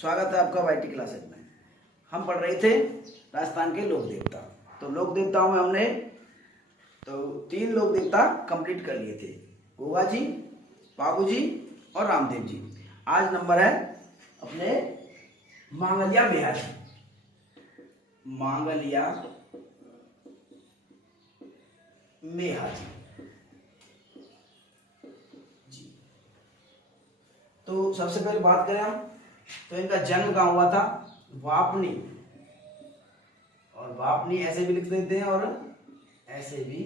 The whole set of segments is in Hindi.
स्वागत है आपका वाईटी क्लासेज में। हम पढ़ रहे थे राजस्थान के लोक देवता। तो लोक देवताओं में हमने तो 3 लोक देवता कंप्लीट कर लिए थे, गोगा जी, पागु जी और रामदेव जी। आज नंबर है अपने मांगलिया मेहा जी। मांगलिया मेहा जी। तो सबसे पहले बात करें हम, तो इनका जन्म कहाँ हुआ था? वापनी। और वापनी ऐसे भी लिख देते हैं और ऐसे भी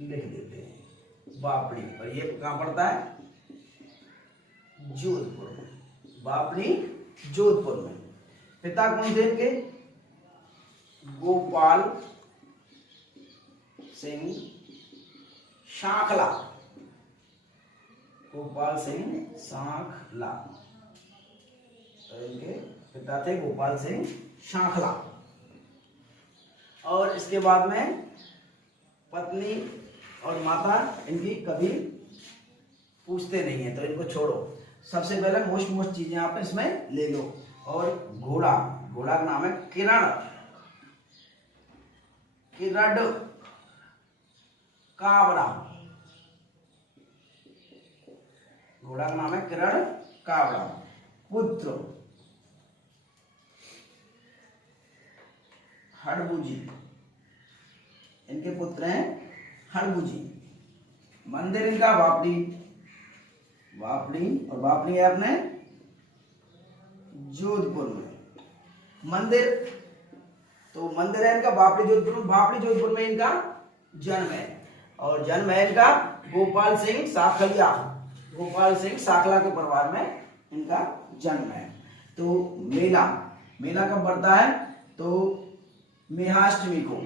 लिख देते हैं, वापनी। और ये कहाँ पड़ता है? जोधपुर में। वापनी जोधपुर में। पिता कौन थे इनके? गोपाल सिंह सांखला। गोपाल सिंह सांखला। तो इनके पिता थे गोपाल सिंह सांखला। और इसके बाद में पत्नी और माता इनकी कभी पूछते नहीं है, तो इनको छोड़ो। सबसे पहले मोस्ट चीजें आप इसमें ले लो। और घोड़ा, घोड़ा का नाम है किरण काबरा। घोड़ा का नाम है किरण काबरा। पुत्र हड़बूजी, इनके पुत्र हैं हड़बूजी। मंदिर इनका वापड़ी, और वापड़ी है अपने जोधपुर में। मंदिर, तो मंदिर है इनका वापड़ी जोधपुर में। वापड़ी जोधपुर में इनका जन्म है। और जन्म है इनका गोपाल सिंह साखलिया, गोपाल सिंह साखला के परिवार में इनका जन्म है। तो मेला, मेला कब बढ़ता है? तो मेहाष्टमी को,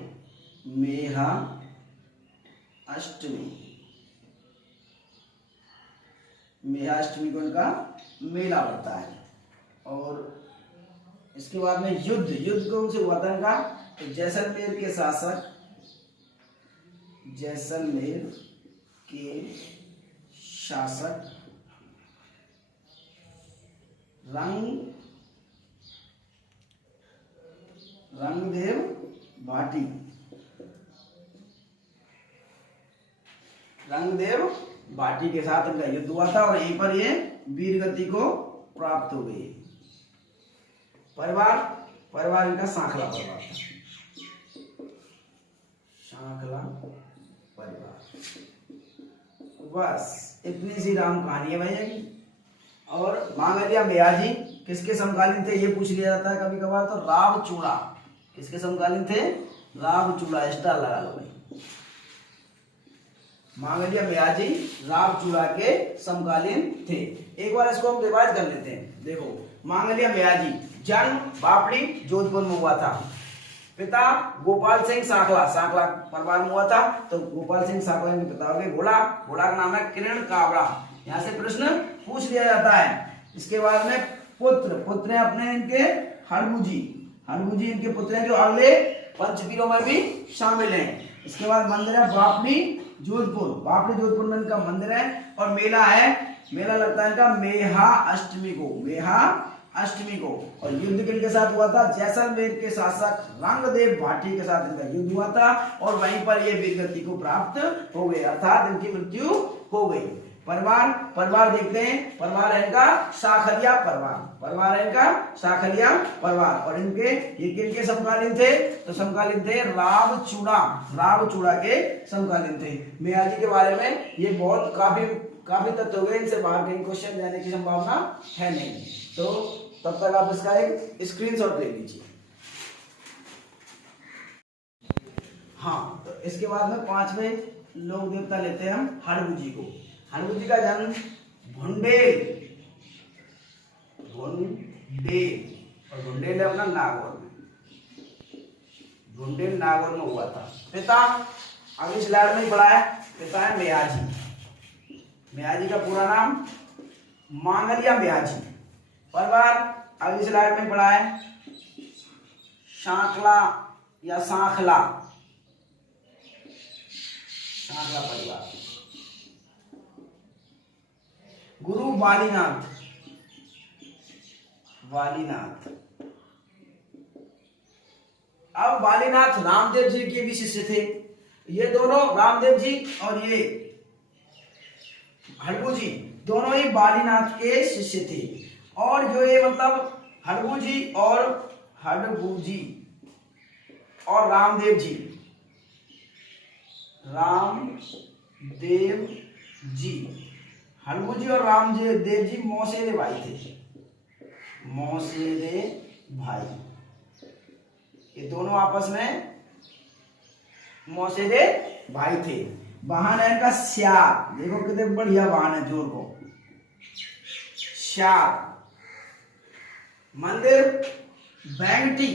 मेहाष्टमी को इनका मेला बढ़ता है। और इसके बाद में युद्ध कौन से हुआ था इनका? तो जैसलमेर के शासक रंगदेव भाटी के साथ इनका युद्ध हुआ था और यहीं पर ये वीर गति को प्राप्त हो गई। परिवार इनका सांखला परिवार था। सांखला परिवार। बस इतनी सी राम कहानी है भैया की। और मांगलिया मेहा जी किसके समकालीन थे ये पूछ लिया जाता है कभी कभार। तो रावचूड़ा किसके समकालीन थे? रावचूड़ा। स्टार लगा लो भाई। मांगलिया मेहा जी रावचूड़ा के समकालीन थे। एक बार इसको हम रिवाइज कर लेते हैं। देखो, मांगलिया मेहा जी जन्म वापड़ी जोधपुर में हुआ था। पिता गोपाल सिंह सांखला परिवार में हुआ था। तो गोपाल सिंह सांखला के पिता हो गए घोड़ा का नाम है किरण काबरा। यहाँ से प्रश्न पूछ लिया जाता है। इसके बाद में पुत्र है अपने इनके हड़बूजी इनके पुत्र हैं जो अगले पंचवीरों में भी शामिल हैं। इसके बाद मंदिर है वापड़ी जोधपुर में इनका मंदिर है। और मेला लगता है इनका मेहा अष्टमी को। और युद्ध किनके साथ हुआ था? जैसलमेर के शासक रंगदेव भाटी के साथ इनका युद्ध हुआ था और वहीं पर ये वीरगति को प्राप्त हो गए, अर्थात इनकी मृत्यु हो गई। परिवार देखते हैं। परिवार है इनका साखलिया परिवार। और इनके ये किनके समकालीन थे? तो समकालीन थे रावचूड़ा के समकालीन थे। मेहा जी के बारे में ये बहुत काफी तथ्य हो गए। इनसे बाहर कहीं क्वेश्चन जाने की संभावना है नहीं। तो तब तक आप इसका एक स्क्रीनशॉट ले लीजिए। हाँ, तो इसके बाद में 5वें लोक देवता लेते हैं हम हड़बूजी को। हड़बूजी का जन्म भुंडेल और भुंडेल है अपना नागौर में हुआ था। पिता अगली स्लाइड में ही पढ़ा है। पिता है मेहा जी का पूरा नाम मांगलिया मेहा जी। परिवार अगली स्लाइड में पढ़ा है सांखला परिवार। गुरु वालीनाथ। अब वालीनाथ रामदेव जी के भी शिष्य थे। ये दोनों रामदेव जी और ये हड़बू जी दोनों ही वालीनाथ के शिष्य थे। और जो ये मतलब हड़बू जी और रामदेव जी हड़बू जी और रामदेव जी मौसेरे भाई थे। मौसेरे भाई, ये दोनों आपस में मौसेरे भाई थे। वाहन है इनका श्यार। देखो कितने बढ़िया वाहन है, जोर को श्यार। मंदिर बैंगटी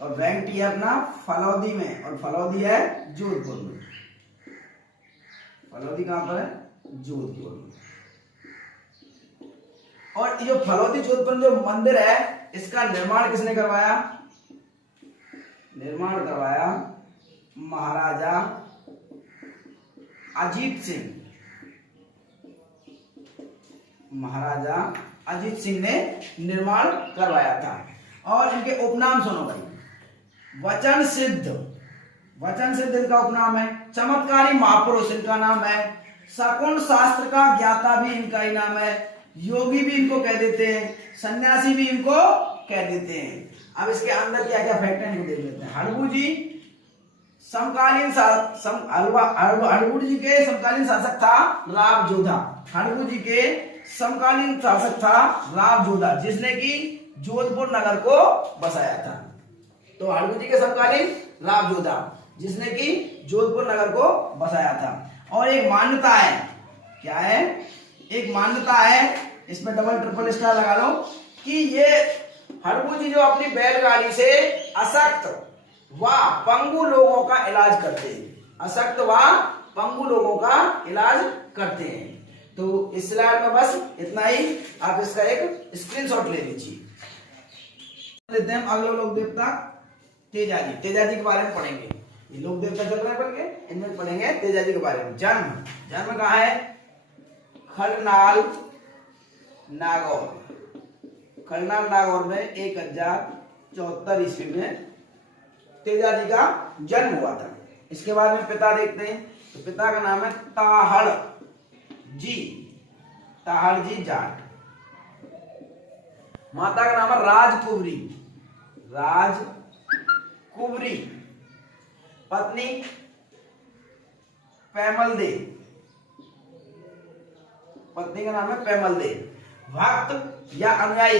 और बैंगटी है अपना फलौदी में, और फलौदी है जोधपुर में। फलौदी कहां पर है? जोधपुर में। और ये फलौदी जोधपुर में जो मंदिर है, इसका निर्माण किसने करवाया? निर्माण करवाया महाराजा अजीत सिंह। महाराजा अजीत सिंह ने निर्माण करवाया था। और इनके उपनाम सुनो भाई। वचन सिद्ध इनका उपनाम है। चमत्कारी महापुरुष इनका नाम है। शकुन शास्त्र का ज्ञाता भी इनका ही नाम है। योगी भी इनको कह देते हैं, सन्यासी भी इनको कह देते हैं। अब इसके अंदर क्या क्या फैक्ट है इनको देख लेते हैं। हड़बू जी समकालीन हड़बू जी के समकालीन शासक था राव जोधा। हड़बू जी के समकालीन शासक था राव जोधा, जिसने कि जोधपुर नगर को बसाया था। तो हड़बू जी के समकालीन राव जोधा, जिसने कि जोधपुर नगर को बसाया था। और एक मान्यता है, क्या है? एक मान्यता है, इसमें डबल ट्रिपल स्टार लगा लो, कि ये हड़बू जी जो अपनी बैलगाड़ी से अशक्त व पंगु लोगों का इलाज करते हैं। अशक्त व पंगु लोगों का इलाज करते हैं। तो इस स्लाइड में बस इतना ही, आप इसका एक स्क्रीनशॉट ले लीजिए। लेते हैं अगला लोक देवता तेजाजी। तेजाजी के बारे में पढ़ेंगे। ये लोक देवता चल रहा है पढ़ के, इनमें पढ़ेंगे तेजाजी के बारे में। जन्म कहाँ है? खलनाल नागौर में 1074 ईस्वी में तेजाजी का जन्म हुआ था। इसके बाद में पिता देखते हैं। तो पिता का नाम है ताहड़ जी जाट। माता का नाम है राजकुबरी। पत्नी पैमल दे। पत्नी का नाम है पैमल दे। भक्त या अनुयायी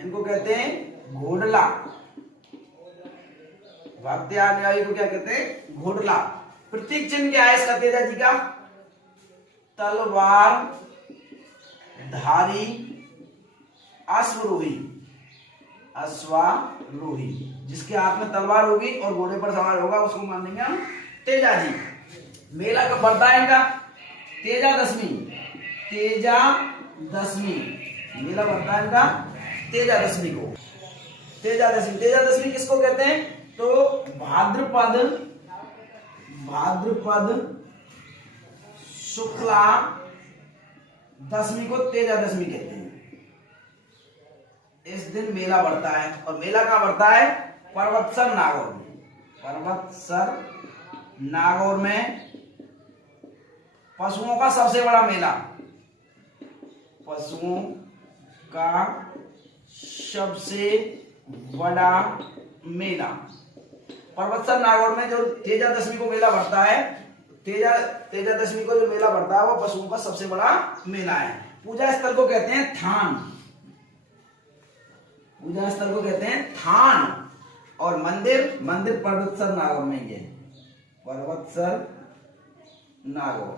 इनको कहते हैं घोड़ला। भक्त या अनुयायी को क्या कहते हैं? घोड़ला। प्रतीक चिन्ह क्या है इसका तेजाजी का? तलवार धारी अश्वारोही। जिसके हाथ में तलवार होगी और घोड़े पर सवार होगा उसको मानेंगे हम तेजाजी। मेला कब पड़ता है इनका? तेजा दशमी। मेला पड़ता है इनका तेजा दशमी को। तेजा दशमी किसको कहते हैं? तो भाद्रपद शुक्ला दशमी को तेजा दशमी कहते हैं। इस दिन मेला बढ़ता है। और मेला कहाँ बढ़ता है? पर्वतसर नागौर में पशुओं का सबसे बड़ा मेला। पशुओं का सबसे बड़ा मेला पर्वतसर नागौर में जो तेजा दशमी को मेला बढ़ता है। तेजा दशमी को जो मेला बढ़ता है वो पशुओं का सबसे बड़ा मेला है। पूजा स्थल को कहते हैं थान। और मंदिर पर्वतसर नागौर में ही है। पर्वतसर नागौर,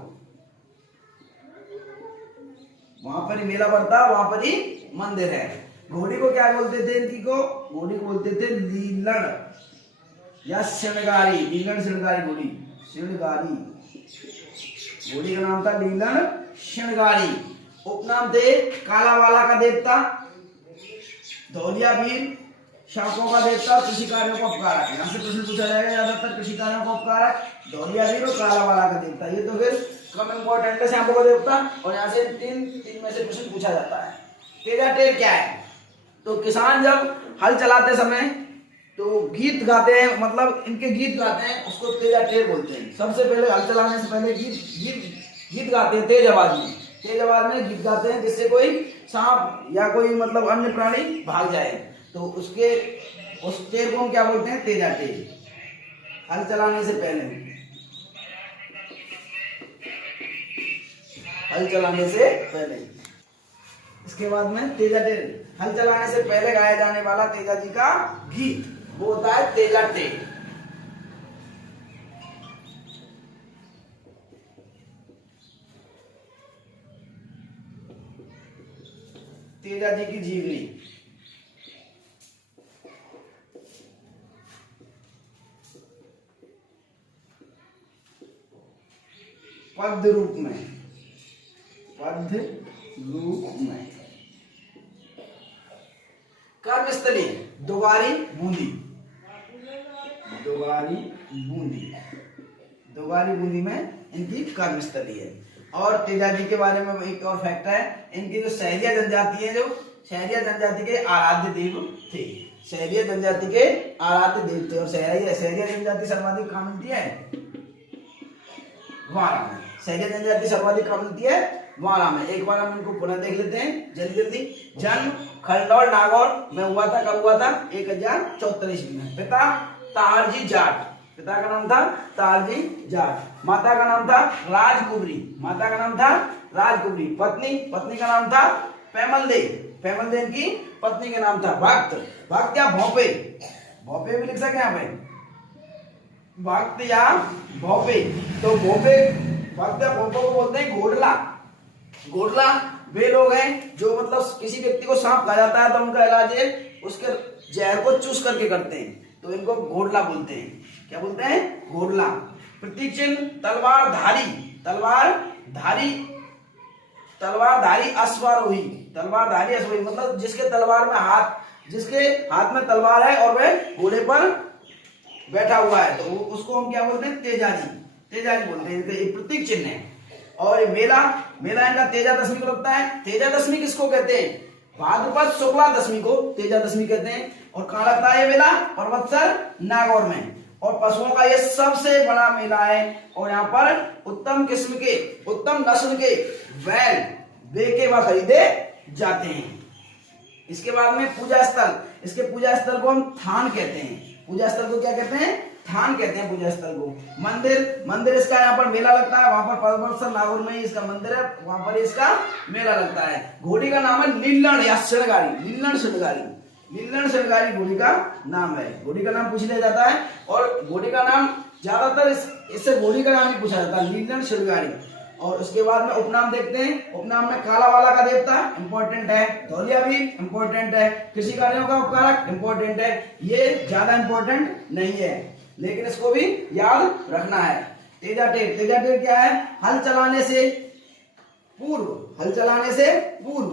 वहां पर ही मेला बढ़ता है, वहां पर ही मंदिर है। घोड़ी को क्या बोलते थे? इनकी को घोड़ी को बोलते थे लीलड़ या श्रृंगारी। लीलड़ श्रृंगारी घोड़ी का नाम था लीलड़ श्रृंगारी। उपनाम थे कालावाला का देवता, धौलिया वीर, शापों का देवता, कृषि कार्यों का उपकारक। यहाँ से प्रश्न पूछा जाएगा ज्यादातर कृषि कार्यों का उपकारक, धौलिया वीर और कालावाला का देवता। ये तो फिर कम इंपॉर्टेंट है सांपों का देवता, और यहाँ से तीन में से क्वेश्चन पूछा जाता है। तेजा टेर क्या है? तो किसान जब हल चलाते समय तो गीत गाते हैं, मतलब इनके गीत गाते हैं, उसको तेजा टेर बोलते हैं। सबसे पहले हल चलाने से पहले गीत गाते हैं तेज आवाज में गीत गाते हैं, जिससे कोई सांप या कोई मतलब अन्य प्राणी भाग जाए। तो उस टेर को हम क्या बोलते हैं? तेजा टेर। हल चलाने से पहले इसके बाद में तेजा टेर, हल चलाने से पहले गाया जाने वाला तेजा जी का गीत वो होता है तेजा टेर। तेजा जी की जीवनी। पद्य रूप में कर्मस्थली दुगारी बूंदी में इनकी कर्मस्थली है। और तेजा जी के बारे में एक और फैक्ट है, इनकी जो सहरिया जनजाति है, जो सहरिया जनजाति के आराध्य देव थे। सहरिया जनजाति के आराध्य देव थे। और सहरिया जनजाति सर्वाधिक कहाँ मिलती है? वारा में। सहरिया जनजाति सर्वाधिक कहाँ मिलती है? वारा में। एक बार हम इनको पुनः देख लेते हैं जल्दी। जन्म खलडौल नागौर में हुआ था। कब हुआ था? 1074 ईस्वी में। पिता तारजी जाट, पिता का नाम था तारजी जाट। माता का नाम था राजकुबरी, पत्नी का नाम था पैमल दे की पत्नी का नाम था भक्त या भोपे भी लिख सकते हैं यहाँ पे, भक्त या भोपे। तो भक्त या भोपे को बोलते हैं घोड़ला वे लोग हैं जो मतलब किसी व्यक्ति को सांप खा जाता है तो उनका इलाज है उसके जहर को चूस करके करते हैं, तो इनको घोड़ला बोलते हैं। क्या बोलते हैं? घोड़ला। प्रतीक चिन्ह तलवारधारी अश्वारोही, मतलब जिसके हाथ में तलवार है और वह घोड़े पर बैठा हुआ है, तो उसको हम क्या बोलते हैं? तेजाजी बोलते हैं। ये प्रतीक चिन्ह है। और मेला इनका तेजा दशमी को लगता है। तेजा दशमी किसको कहते हैं? भाद्रपद शुक्ला दशमी को तेजा दशमी कहते हैं। और कहाँ लगता है ये मेला? पर्वतसर नागौर में। और पशुओं का ये सबसे बड़ा मेला है। और यहाँ पर उत्तम नस्ल के बैल बेके व खरीदे जाते हैं। इसके बाद में पूजा स्थल, इसके पूजा स्थल को हम थान कहते हैं। पूजा स्थल को क्या कहते हैं? थान कहते हैं पूजा स्थल को। मंदिर इसका यहाँ पर मेला लगता है, वहां पर पर्वतसर नागौर में ही इसका मंदिर है, वहां पर इसका मेला लगता है। घोड़ी का नाम है नीलण या नीलण श्रृंगारी घोड़ी का नाम है। घोड़ी का नाम पूछ लिया जाता है और घोड़ी का नाम ज्यादातर इससे घोड़ी का नाम ही पूछा जाता है, नीलण श्रृंगारी। और उसके बाद में उपनाम देखते हैं। उपनाम में काला वाला का देवता इंपॉर्टेंट है, धौलिया भी इंपॉर्टेंट है, कृषि कार्यों का उपकारक इंपॉर्टेंट है। ये ज्यादा इंपॉर्टेंट नहीं है लेकिन इसको भी याद रखना है। तेजा टेर क्या है? हल चलाने से पूर्व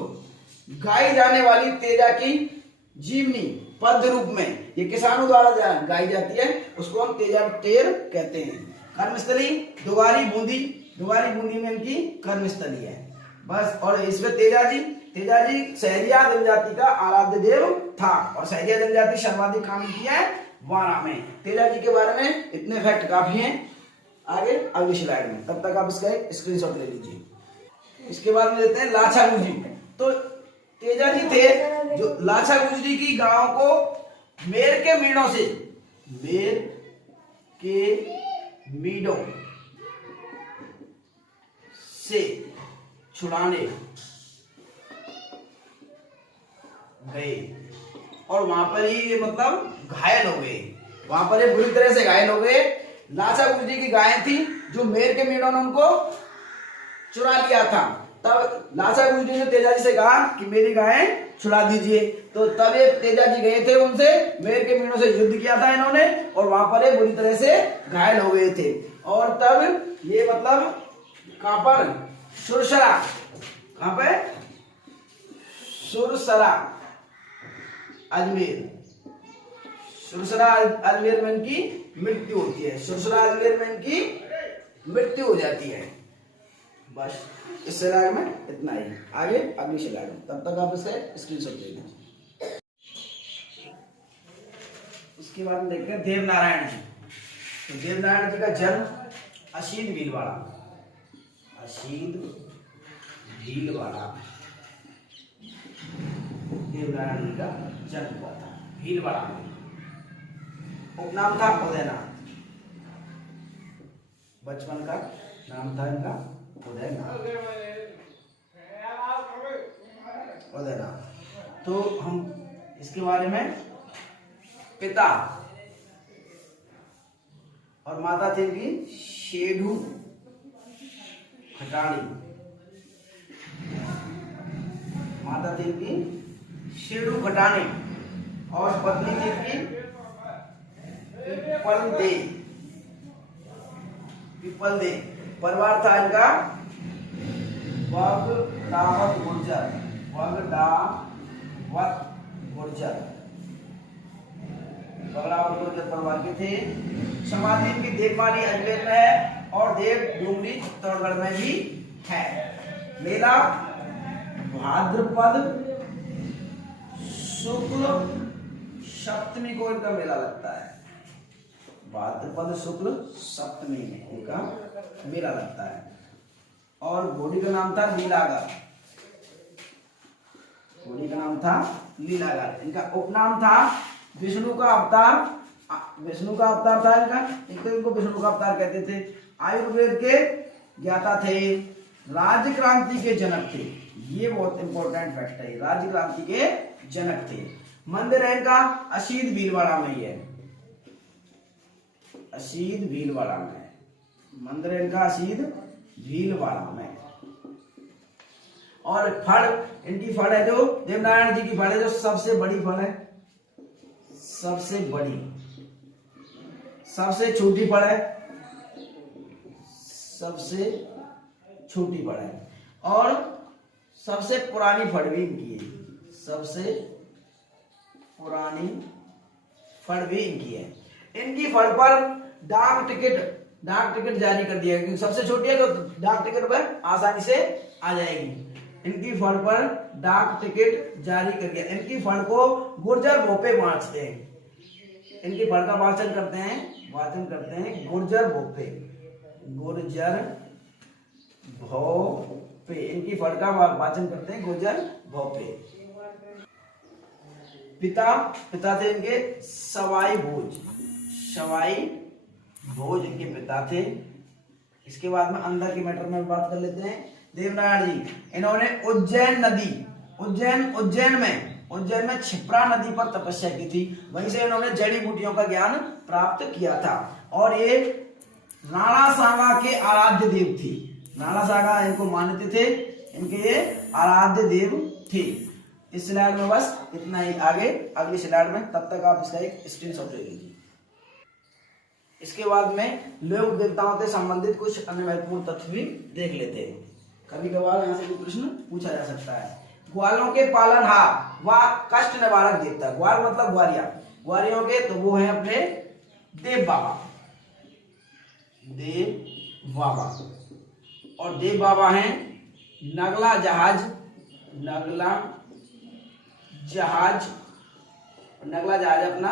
गाई जाने वाली तेजा की जीवनी पद्य रूप में ये किसानों द्वारा गाई जाती है, उसको हम तेजा टेर कहते हैं। कर्मस्थली दुगारी बूंदी में इनकी कर्मस्थली है बस। और इसमें तेजा जी सहरिया जनजाति का आराध्य देव था और सहरिया जनजाति सर्वाधिक काम की है वारा में। तेजा जी के बारे में इतने फैक्ट काफी हैं। आगे अगली स्लाइड में, तब तक आप इसका एक स्क्रीनशॉट ले लीजिए। इसके बाद में देते हैं लाछा गुजरी। तो तेजा जी थे जो लाछा गुजरी की गांव को मेर के मीडों से छुड़ाने गए और वहां पर ही मतलब घायल हो गए, वहां पर ये बुरी तरह से घायल हो गए। लाछा गुजरी की गायें थी जो मेर के मीडों ने उनको चुरा लिया था। तब लाछा गुजरी ने तेजा जी से कहा कि मेरी गायें छुड़ा दीजिए। तो तब ये तेजा जी गए थे उनसे, मेर के मीडों से युद्ध किया था इन्होंने और वहां पर ये बुरी तरह से घायल हो गए थे। और तब ये मतलब कहां पर? सुरसरा। कहां पे? सुरसरा अजमेर में इनकी मृत्यु होती है। सुरसरा अजमेर में इनकी मृत्यु हो जाती है। बस इस स्लाइड में इतना ही, आगे अगली स्लाइड में, तब तक आप इसका स्क्रीनशॉट ले लीजिए। उसके बाद में देखते हैं देवनारायण जी। तो देवनारायण जी का जन्म अशीद भीलवाड़ा, अशीद भीलवाड़ा देवनारायण जी का जन्म हुआ था भीलवाड़ा में। उपनाम था उदयनाथ, बचपन का नाम था इनका उदयनाथ, उदयनाथ। तो हम इसके बारे में, पिता और माता थी इनकी शेडू खटाणी, माता थी इनकी शेडू खटाणी और पत्नी थी इनकी पिपल दे, पिपल दे। परिवार था इनका वगडावत गुर्जर, वगडावत गुर्जर, बगलावत गुर्जर परिवार के थे। समाधि इनकी देवमाली अजमेर में है और देव डूंगरी चित्तौड़गढ़ में भी है। मेला भाद्रपद शुक्ल सप्तमी को इनका मेला लगता है, भाद्रपद शुक्ल सप्तमी में इनका मेला लगता है। और घोड़ी का नाम था लीलागर, घोड़ी का नाम था लीलागर। इनका उपनाम था विष्णु का अवतार, विष्णु का अवतार था इनका, इनको विष्णु का अवतार कहते थे। आयुर्वेद के ज्ञाता थे, राज्य क्रांति के जनक थे, ये बहुत इंपॉर्टेंट फैक्ट है, राज्य क्रांति के जनक थे। मंदिर है इनका अशीद भीलवाड़ा में ही है, अशीद भीलवाड़ा में मंदिर है इनका, अशीद भीलवाड़ा में। और फड़ इनकी फड़ है जो देवनारायण जी की फड़ है, जो सबसे बड़ी फड़ है, सबसे बड़ी, सबसे छोटी फड़ है, सबसे छोटी फड़ है, और सबसे पुरानी फड़ भी इनकी है, सबसे पुरानी फड़ भी इनकी है। इनकी फड़ पर डाक टिकट जारी कर दिया, क्योंकि सबसे छोटी है तो डाक टिकट पर आसानी से आ जाएगी। इनकी फड़ पर डाक टिकट जारी कर दिया। इनकी फड़ को गुर्जर भोपे बांटते हैं, इनकी फड़ का वाचन करते हैं गुर्जर भोपे, गुर्जर भोपे, इनकी फड़ का वाचन करते हैं गुर्जर भोपे। पिता थे इनके सवाई भोज इनके पिता थे। इसके बाद में अंदर के मैटर में बात कर लेते हैं। देवनारायण जी इन्होंने उज्जैन में क्षिप्रा नदी पर तपस्या की थी, वहीं से इन्होंने जड़ी बूटियों का ज्ञान प्राप्त किया था। और ये राणा सांगा के आराध्य देव थे, राणा सांगा इनको मानते थे, इनके ये आराध्य देव थे। इस स्लाइड में बस इतना ही, आगे अगली स्लाइड में, तब तक आप इसका एक स्क्रीनशॉट ले लीजिए। इसके बाद में लोक देवताओं से संबंधित कुछ अन्य महत्वपूर्ण तथ्य भी देख लेते हैं, कभी कभार यहाँ से कोई प्रश्न पूछा जा सकता है। ग्वालों के पालनहार व कष्ट निवारक देवता, ग्वाल मतलब ग्वारिया, ग्वारियों के तो वो है अपने देव बाबा, और देव बाबा हैं नगला जहाज अपना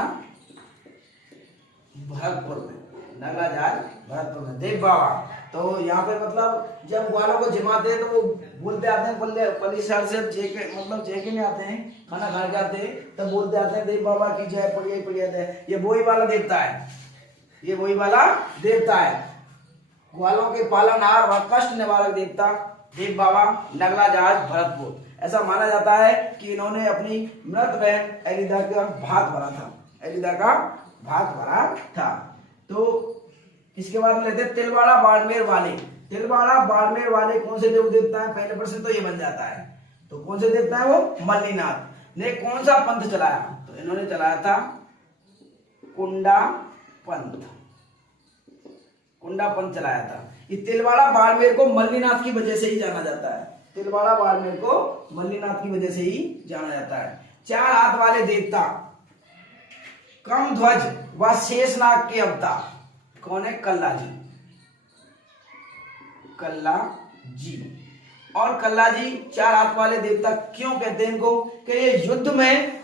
भरतपुर में, नगला जहाज भरतपुर में देव बाबा। तो यहाँ पे मतलब जब ग्वालों को जिमाते हैं तो वो बोलते आते हैं पल्ली साइड से जेके में आते हैं, खाना खा के आते हैं, तब बोलते आते हैं देव बाबा की जय, पड़िया जय। ये वही वाला देवता है, ये वही वाला देवता है, ग्वालों के पालनहार व कष्ट निवारक देवता देव बाबा, नगला जहाज भरतपुर। ऐसा माना जाता है कि इन्होंने अपनी मृत बहन एलिदा का भात भरा था। तो इसके बाद में लेते हैं तिलवाड़ा बाड़मेर वाले कौन से देव देवता है? पहले प्रश्न तो ये बन जाता है, तो कौन से देवता है वो? मल्लीनाथ ने कौन सा पंथ चलाया? तो इन्होंने चलाया था कुंडा पंथ चलाया था। ये तिलवाड़ा बाड़मेर को मल्लीनाथ की वजह से ही जाना जाता है, तिलवाड़ा बाड़मेर को मल्लीनाथ की वजह से ही जाना जाता है। चार हाथ वाले देवता, कम ध्वज व शेषनाग के अवतार कौन है? कल्ला जी। और कल्लाजी 4 हाथ वाले देवता क्यों कहते हैं इनको? कि ये युद्ध में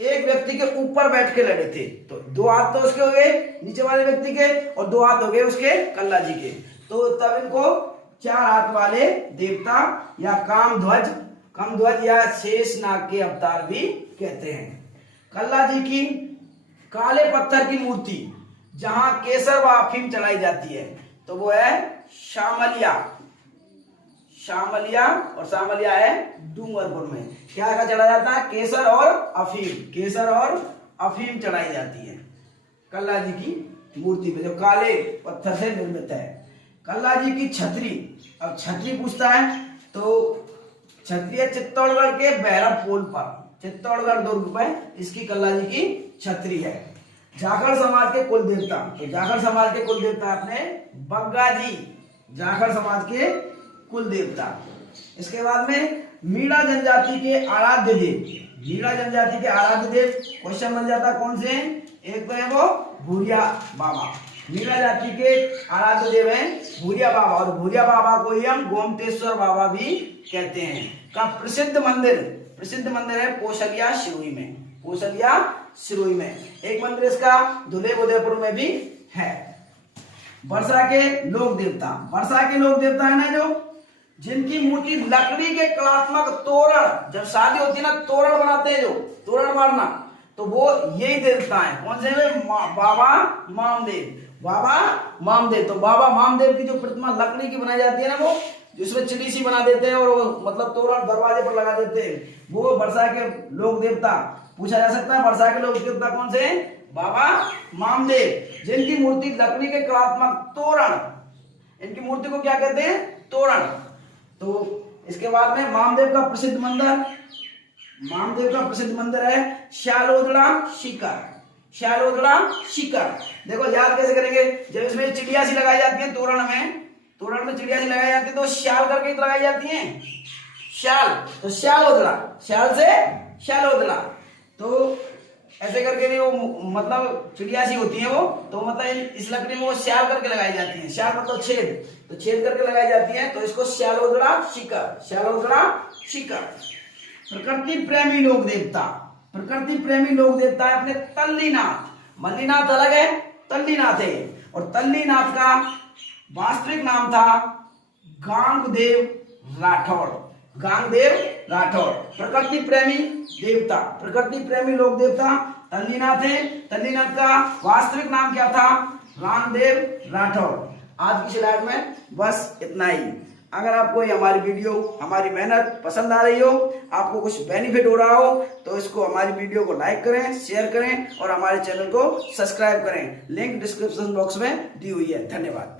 एक व्यक्ति के ऊपर बैठ के लड़े थे, तो 2 हाथ तो उसके हो गए नीचे वाले व्यक्ति के और 2 हाथ हो गए उसके कल्लाजी के, तो तब इनको 4 हाथ वाले देवता या कामध्वज या शेषनाग के अवतार भी कहते हैं। कल्लाजी की काले पत्थर की मूर्ति जहां केसर व अफीम चढ़ाई जाती है तो वो है शामलिया, और शामलिया है डूंगरपुर में। क्या चढ़ा जाता है? केसर और अफीम चढ़ाई जाती है कल्लाजी की मूर्ति पे, जो काले पत्थर से निर्मित है। कल्लाजी की छतरी, अब छतरी पूछता है तो छतरी है चित्तौड़गढ़ के भैरवपोल पर, चित्तौड़गढ़ दुर्ग पर इसकी कल्लाजी की छतरी है। जाखड़ समाज के कुल देवता, तो जाखड़ समाज के कुल देवता अपने बग्गा जी, जाखड़ समाज के कुल देवता। इसके बाद में मीणा जनजाति के आराध्य देव, मीणा जनजाति के आराध्य देव क्वेश्चन बन जाता कौन से? एक तो है वो भूरिया बाबा, मीणा जाति के आराध्य देव है भूरिया बाबा, और भूरिया बाबा को ही हम गोमतेश्वर बाबा भी कहते हैं। का प्रसिद्ध मंदिर है पोशलिया सिरोही में। एक मंदिर इसका धुले उदयपुर में भी है। वर्षा के लोक देवता है ना, जो जिनकी मूर्ति लकड़ी के कलात्मक तोरण, जब शादी होती है ना तोरण बनाते हैं, जो तोरण मारना, तो वो यही देवता है। कौन से? बाबा मामदेव। तो बाबा मामदेव की जो प्रतिमा लकड़ी की बनाई जाती है ना, वो जिसमें चिड़ी सी बना देते हैं और वो मतलब तोरण दरवाजे पर लगा देते हैं, वो वर्षा के लोक देवता पूछा जा सकता है। वर्षा के लोक देवता कौन से? बाबा मामदेव, जिनकी मूर्ति लकड़ी के कलात्मक तोरण, इनकी मूर्ति को क्या कहते हैं? तोरण। तो इसके बाद में मामदेव का प्रसिद्ध मंदिर है श्यालोदड़ा शिखर। देखो याद कैसे करेंगे? जब इसमें चिड़िया सी लगाई जाती है तोरण में चिड़िया सी लगाई जाती है तो श्याल करके तो लगाई जाती है, श्याल, तो श्याल से श्यालोदड़ा, तो ऐसे करके भी वो मतलब चिड़िया सी होती है वो, तो मतलब इस लकड़ी में वो श्याल करके लगाई जाती है। श्याल मतलब छेद, तो छेद करके लगाई जाती है, तो इसको श्यालोदड़ा शिखर। प्रकृति प्रेमी लोक देवता है अपने तल्लीनाथ। मल्लीनाथ अलग है, तल्लीनाथ है, और तल्लीनाथ का वास्तविक नाम था गांगदेव राठौड़। प्रकृति प्रेमी लोक देवता तल्लीनाथ है। तल्लीनाथ का वास्तविक नाम क्या था? रामदेव राठौड़। आज की स्लाइड में बस इतना ही। अगर आपको ये हमारी वीडियो, हमारी मेहनत पसंद आ रही हो, आपको कुछ बेनिफिट हो रहा हो, तो इसको हमारी वीडियो को लाइक करें, शेयर करें और हमारे चैनल को सब्सक्राइब करें। लिंक डिस्क्रिप्शन बॉक्स में दी हुई है। धन्यवाद।